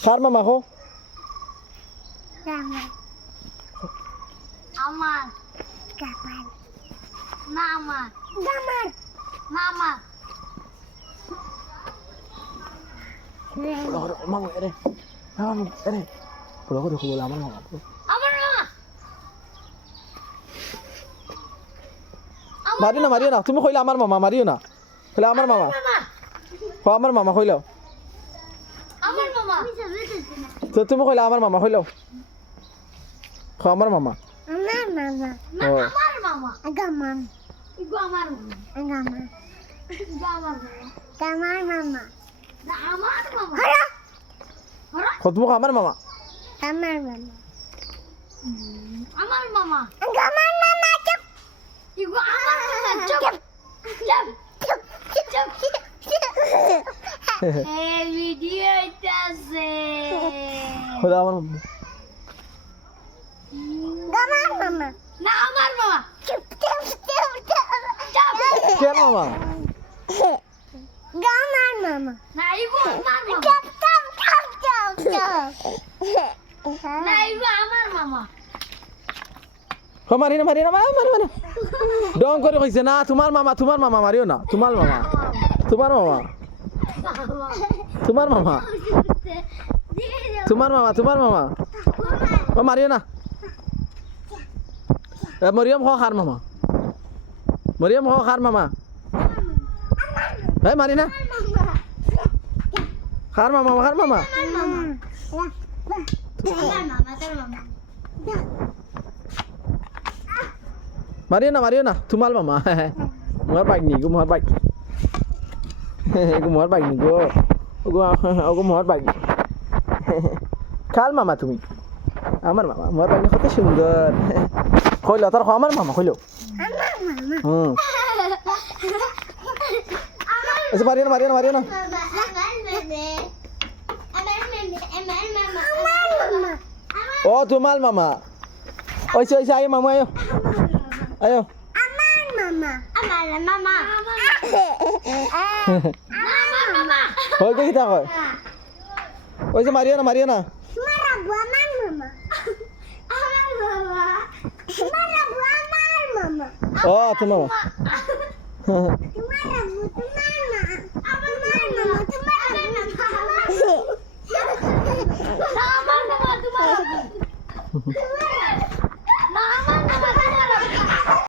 কার মামা কো আমার না আমার না আমার মামা এরে মামা এরে পুরো করে বলে আমার মামা আমার মামা মারিও না তুমি কইলে আমার মামা মারিও না কইলে আমার মামা হ আমার মামা কইলাও আমার মামা তো তুমি কইলে আমার মামা কইলাও হ আমার মামা না ও আমার মামা ইগো আমার মামা ইগো আমার মামা না আমার মামা হরা হ তুমি আমার মামা আমার মামা চুপ ইগো আমার মামা চুপ এই ভিডিও হইতাছে কইলে আমার মামা না আমার মামা চুপ কেন মামা না ইগো আমার মামা না ইগো আমার মামা হ মারি না মারি ডং করে কইছে না তোমার মামা মারিও না তোমার মামা তোমার মামা ও মারিও না মরিয়ম হ খার মামা এই মারি না খার মামা আমার মামা তোর মামা মারিও না তোমার মামা মোর বাইক নি গো মোর বাইক নি গো ওগো মোর বাইক কাল মামা তুমি আমার মামা মোর বাইক কত সুন্দর কইলো তোর আমার মামা কইলো হুম এসে মারিও না ও তোমার মামা ওইসে আয় মামা আয়ো কই কই তা কই ওইসে মারিও না ও তোমার আমার